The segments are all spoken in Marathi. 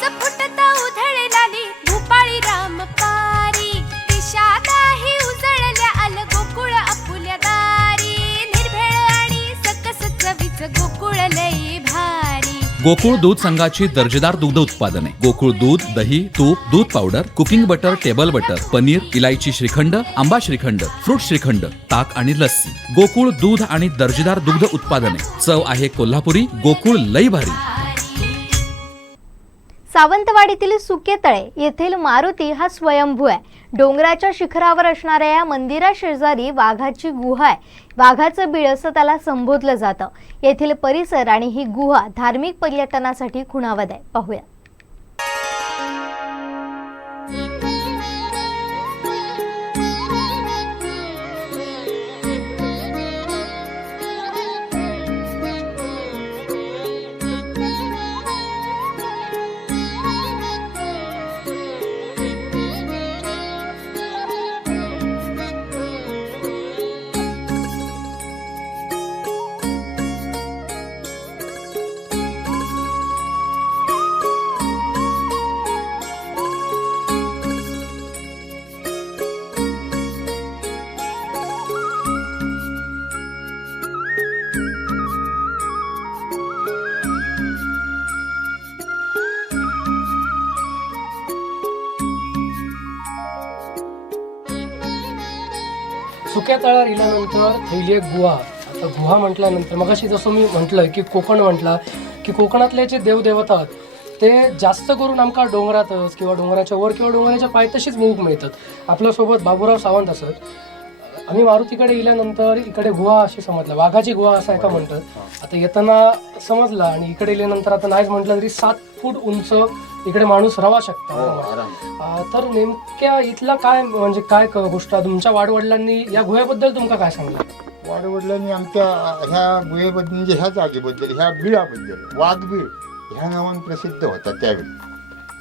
रस फुटता उधळलाली भूपाळी रामपारी दिशादाही उजळल्या आल गोकुळ आपुल्या दारी निर्भेळ आणि सकस चवीच गोकुळ लई भारी गोकुळ दूध संघाची दर्जेदार दुग्ध उत्पादने गोकुळ दूध, दही, तूप, दूध powder, cooking butter, table butter, paneer, इलायची श्रीखंड, आंबा श्रीखंड, फ्रूट श्रीखंड, ताक आणि लस्सी. गोकुळ दूध आणि दर्जेदार दुग्ध उत्पादने. चव आहे कोल्हापुरी. गोकुळ लई भारी. सावंतवाडीतील सुकेतळे येथील मारुती हा स्वयंभू आहे. डोंगराच्या शिखरावर असणाऱ्या या मंदिरा शेजारी वाघाची गुहा आहे. वाघाचं बीळ असं त्याला संबोधलं जातं. येथील परिसर आणि ही गुहा धार्मिक पर्यटनासाठी खुणावत आहे. पाहूया. सुक्या तळावर गेल्यानंतर थैली एक गुहा. आता गुहा म्हटल्यानंतर मगाशी जसं मी म्हटलं की कोकण म्हटला की कोकणातले जे देवदेवता आहेत ते जास्त करून आमका डोंगरातच किंवा डोंगराच्या वर किंवा डोंगराच्या पायथ्याशीच मूग मिळतात. आपल्यासोबत बाबूराव सावंत असत. आम्ही मारुतीकडे गेल्यानंतर इकडे गुहा अशी समजलं, वाघाची गुहा असं एका म्हणतात. आता येताना समजला आणि इकडे गेल्यानंतर आता नाहीच म्हटलं तरी 7 फूट उंच इकडे माणूस राहू शकता. तर नेमक्या इथला काय म्हणजे काय गोष्ट तुमच्या वाडवडिलांनी या गुहेबद्दल तुमका काय सांगलं? वाडवडिलांनी आमच्या ह्या गुहेबद्दल म्हणजे ह्या जागेबद्दल ह्या बिळाबद्दल वाघबीळ ह्या नावाने प्रसिद्ध होता. त्यावेळी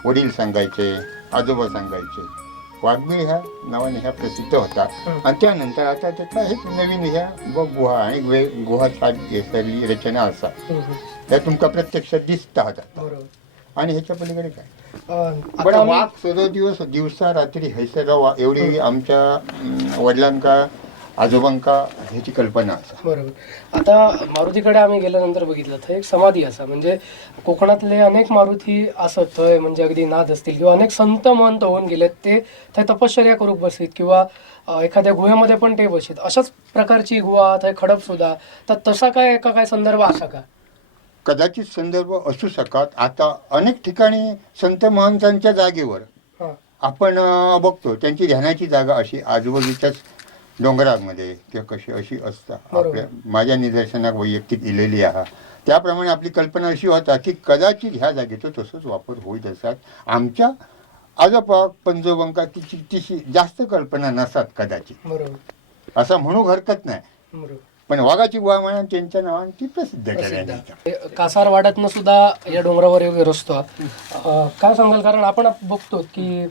वडील सांगायचे, आजोबा सांगायचे. वाघबीळ ह्या नावाने ह्या प्रसिद्ध होता. आणि त्यानंतर आता त्याचा हे नवीन ह्या गुहा आणि गुहाचा रचना असा त्या तुमका प्रत्यक्षात दिसता होता. आणि ह्याच्या पलीकडे काय बरं वाघ सर्व दिवसा रात्री हैसर एवढी आमच्या वडिलांका आजोबांका ह्याची कल्पना असा. बरोबर. आता मारुतीकडे आम्ही गेल्यानंतर बघितलं तर एक समाधी असा म्हणजे कोकणातले अनेक मारुती असत थंय म्हणजे अगदी नाद असतील किंवा अनेक संत महंत होऊन गेलेत ते थंय तपश्चर्या करूक बसलीत किंवा एखाद्या गुहेमध्ये पण ते बसलीत. अशाच प्रकारची गुहा थंय खडप सुद्धा. तर तसा काय एका काय संदर्भ असा का? कदाचित संदर्भ असू शकत. आता अनेक ठिकाणी संत महंतांच्या जागेवर आपण बघतो त्यांची ध्यानाची जागा अशी आजूबाजूच्याच डोंगरामध्ये किंवा कशी अशी असतात. आपल्या माझ्या निदर्शनात वैयक्तिक इलेली आहे. त्याप्रमाणे आपली कल्पना अशी होता की कदाचित ह्या जागेचा तसंच वापर होत असतात. आमच्या आजोबा पंजोबांका तिची जास्त कल्पना नसतात कदाचित असं म्हणू हरकत नाही. पण वाघाची गुहा म्हणून त्यांच्या नावाने ती प्रसिद्ध केली. कासारवाड्यातनं सुद्धा या डोंगरावर रस्तो काय सांगाल? कारण आपण बघतो की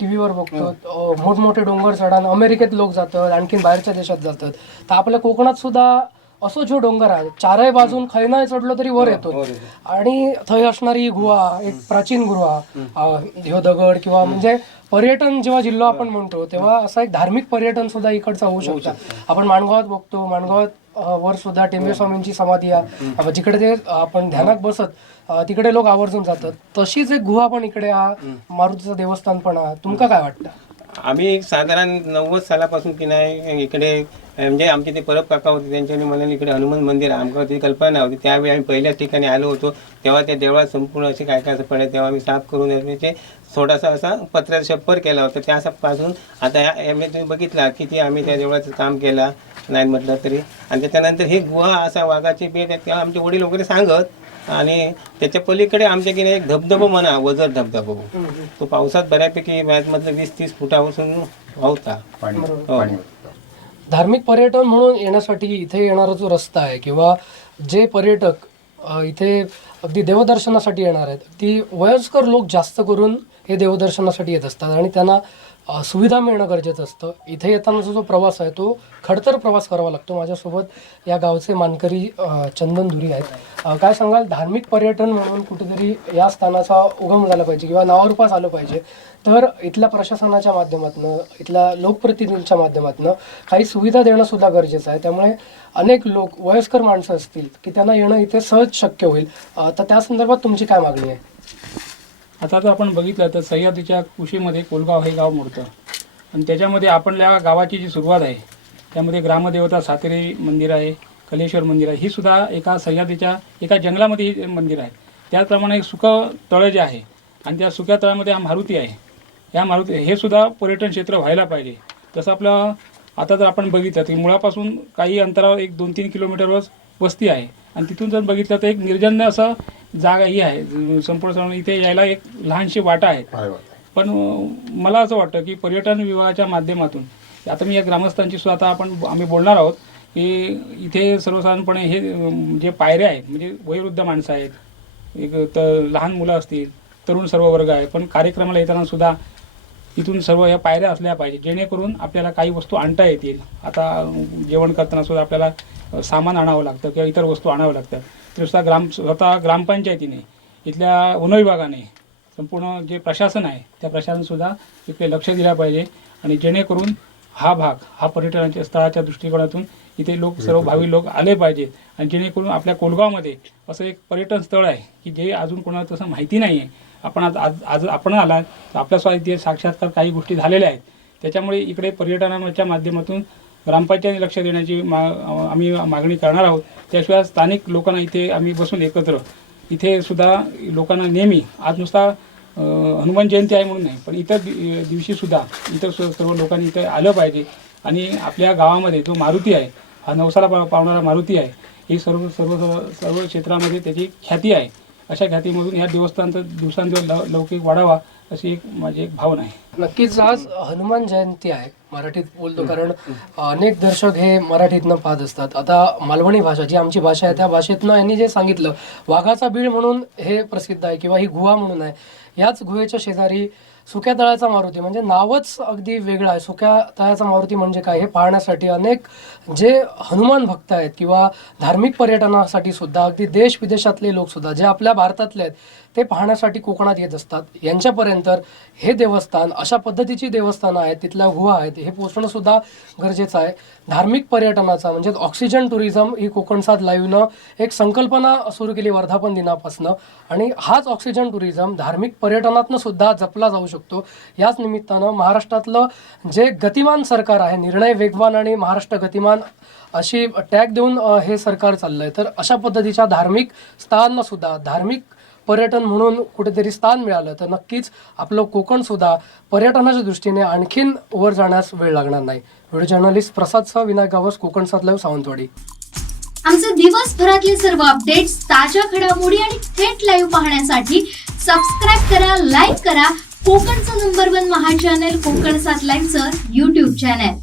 टीव्हीवर बघतो मोठमोठे डोंगर चढान अमेरिकेत लोक जातात, आणखीन बाहेरच्या देशात जातात. तर आपल्या कोकणात सुद्धा असो जो डोंगर आहे चारही बाजून खै नाही चढलो तरी वर येतो. आणि थंय असणारी गुहा एक प्राचीन गुहा ह्यो दगड किंवा म्हणजे पर्यटन जेव्हा जिल्हा आपण म्हणतो तेव्हा असं एक धार्मिक पर्यटन सुद्धा इकडचं होऊ शकतं. आपण माणगावात बघतो, माणगावात वर सुद्धा टेंबे स्वामींची समाधी आहे जिकडे ते आपण ध्यानात बसत तिकडे लोक आवर्जून जातात. तशीच एक गुहा पण इकडे मारुतीचं देवस्थान पण तुमका काय वाटतं? आम्ही साधारण 90 सालापासून की नाही इकडे म्हणजे आमचे ते परब काका होते त्यांच्यानी म्हणाले इकडे हनुमान मंदिर आमका ती कल्पना होती. त्यावेळी आम्ही पहिल्याच ठिकाणी आलो होतो तेव्हा त्या देवळात संपूर्ण असे काय काय असं पडले तेव्हा आम्ही साफ करून ते थोडासा असा पत्र्याचा छप्पर केला होता. त्यापासून आता ह्या तुम्ही बघितला की ती आम्ही त्या देवळाचं काम केला नाही म्हटलं तरी. आणि त्याच्यानंतर ही गुहा असा वाघाची बेट आहे तेव्हा आमचे वडील वगैरे सांगत. आणि त्याच्या पलीकडे आमच्याकडे एक धबधबा म्हणा वजर धबधबा तो पावसात बऱ्यापैकी मधलं 20-30 फुटापासून वाहता. धार्मिक पर्यटन म्हणून येण्यासाठी इथे येणारा जो रस्ता आहे किंवा जे पर्यटक इथे अगदी देवदर्शनासाठी येणार आहेत ती वयस्कर लोक जास्त करून हे देवदर्शनासाठी येत असतात आणि त्यांना सुविधा मिळणं गरजेचं असतं. इथे येतानाचा जो प्रवास आहे तो खडतर प्रवास करावा लागतो. माझ्यासोबत या गावचे मानकरी चंदन धुरी आहेत. काय सांगाल, धार्मिक पर्यटन म्हणून कुठेतरी या स्थानाचा उगम झाला पाहिजे किंवा नावारूपास आलं पाहिजे, तर इथल्या प्रशासनाच्या माध्यमातून, इथल्या लोकप्रतिनिधींच्या माध्यमातून काही सुविधा देणं सुद्धा गरजेचं आहे. त्यामुळे अनेक लोक, वयस्कर माणसं असतील की त्यांना येणं इथे सहज शक्य होईल. तर त्या संदर्भात तुमची काय मागणी आहे? आता जर आपण बघितलं तर सह्याद्रीच्या कुशीमध्ये कोलगाव हे गाव मोडतं आणि त्याच्यामध्ये आपल्या गावाची जी सुरुवात आहे त्यामध्ये ग्रामदेवता सातेरी मंदिर आहे, कलेश्वर मंदिर आहे. ही सुद्धा एका सह्याद्रीच्या एका जंगलामध्ये हे मंदिर आहे. त्याचप्रमाणे एक सुकं तळं जे आहे आणि त्या सुक्या तळामध्ये हा मारुती आहे. या मारुती हे सुद्धा पर्यटन क्षेत्र व्हायला पाहिजे. जसं आपलं आता जर आपण बघितलं तर मुळापासून काही अंतरावर 1-2-3 किलोमीटरवर वस्ती आहे आणि तिथून जर बघितलं तर एक निर्जन असं जागा ही आहे. संपूर्ण इथे यायला एक लहानशी वाटा आहे. पण मला असं वाटतं की पर्यटन विभागाच्या माध्यमातून आता मी या ग्रामस्थांची सुद्धा आता आम्ही बोलणार आहोत की इथे सर्वसाधारणपणे हे जे पायऱ्या आहेत म्हणजे वयोवृद्ध माणसं आहेत, एक तर लहान मुलं असतील, तरुण सर्व वर्ग आहे, पण कार्यक्रमाला येताना सुद्धा इथून सर्व या पायऱ्या असल्या पाहिजे जेणेकरून आपल्याला काही वस्तू आणता येतील. आता जेवण करताना सुद्धा आपल्याला सामान आणावं लागतं किंवा इतर वस्तू आणावं लागतात. तर स्वतः ग्रामपंचायतीने, इथल्या वन विभागाने, संपूर्ण जे प्रशासन आहे त्या प्रशासनसुद्धा इकडे लक्ष दिलं पाहिजे आणि जेणेकरून हा भाग हा पर्यटनाच्या स्थळाच्या दृष्टिकोनातून इथे लोक भावी लोक आले पाहिजेत आणि जेणेकरून आपल्या कोलगावमध्ये असं एक पर्यटन स्थळ आहे की जे अजून कोणाला तसं माहिती नाही आहे. आपण आज आपण आला तर आपल्यासुद्धा इथे साक्षात्कार काही गोष्टी झालेल्या आहेत. त्याच्यामुळे इकडे पर्यटनाच्या माध्यमातून ग्रामपंचायतीने लक्ष देण्याची आम्ही मागणी करणार आहोत. त्याशिवाय स्थानिक लोकांना इथे आम्ही बसून एकत्र इथे सुद्धा लोकांना नेहमी आज नुसता हनुमान जयंती आहे म्हणून नाही, पण इतर दिवशीसुद्धा इतर सर्व लोकांनी इथे आलं पाहिजे आणि आपल्या गावामध्ये जो मारुती आहे हा नवसाला पावणारा मारुती आहे, ही सर्व क्षेत्रामध्ये त्याची ख्याती आहे. अशा ख्यातीमधून या देवस्थानचा दिवसांदिवस लौकिक वाढावा अशी एक माझी एक भावना आहे. नक्कीच आज हनुमान जयंती आहे, मराठीत बोलतो कारण अनेक दर्शक हे मराठीतनं पाहत असतात. आता मालवणी भाषा जी आमची भाषा आहे त्या भाषेतनं यांनी जे सांगितलं वाघाचा बीळ म्हणून हे प्रसिद्ध आहे किंवा ही गुहा म्हणून आहे. याच गुहेच्या शेजारी सुक्या तळ्याचा मारुती, म्हणजे नावच अगदी वेगळं आहे. सुक्या तळ्याचा मारुती म्हणजे काय हे पाहण्यासाठी अनेक जे हनुमान भक्त आहेत किंवा धार्मिक पर्यटनासाठी सुद्धा अगदी देश विदेशातले लोक सुद्धा जे आपल्या भारतातले आहेत ते पाहण्यासाठी कोकणात येत असतात. यांच्यापर्यंत हे देवस्थान, अशा पद्धतीची देवस्थानं आहेत, तिथल्या गुहा आहेत, हे पोचणं सुद्धा गरजेचं आहे. धार्मिक पर्यटनाचा म्हणजे ऑक्सिजन टुरिझम ही कोकणसाद लाईव्हनं एक संकल्पना सुरू केली वर्धापन दिनापासून आणि हाच ऑक्सिजन टुरिझम धार्मिक पर्यटनातनं सुद्धा जपला जाऊ शकतो. याच निमित्तानं महाराष्ट्रातलं जे गतिमान सरकार आहे, निर्णय वेगवान आणि महाराष्ट्र गतिमान अशी टॅग देऊन हे सरकार चाललं आहे. तर अशा पद्धतीच्या धार्मिक स्थळांना सुद्धा धार्मिक पर्यटन म्हणून कुठेतरी स्थान मिळालं तर नक्कीच आपलं कोकणसुद्धा पर्यटनाच्या दृष्टीने आणखीन वर जाण्यास वेळ लागणार नाही. Video journalist प्रसादसह Vinayak Gawas, Kokansad live, Sawantwadi. आमचे दिवसभरातले सर्व अपडेट्स, ताज्या घडामोडी आणि थेट लाईव्ह पाहण्यासाठी सबस्क्राईब करा, लाईक करा कोकणचं नंबर 1 महा चॅनल कोकणसाद लाईव्हचं YouTube चॅनल.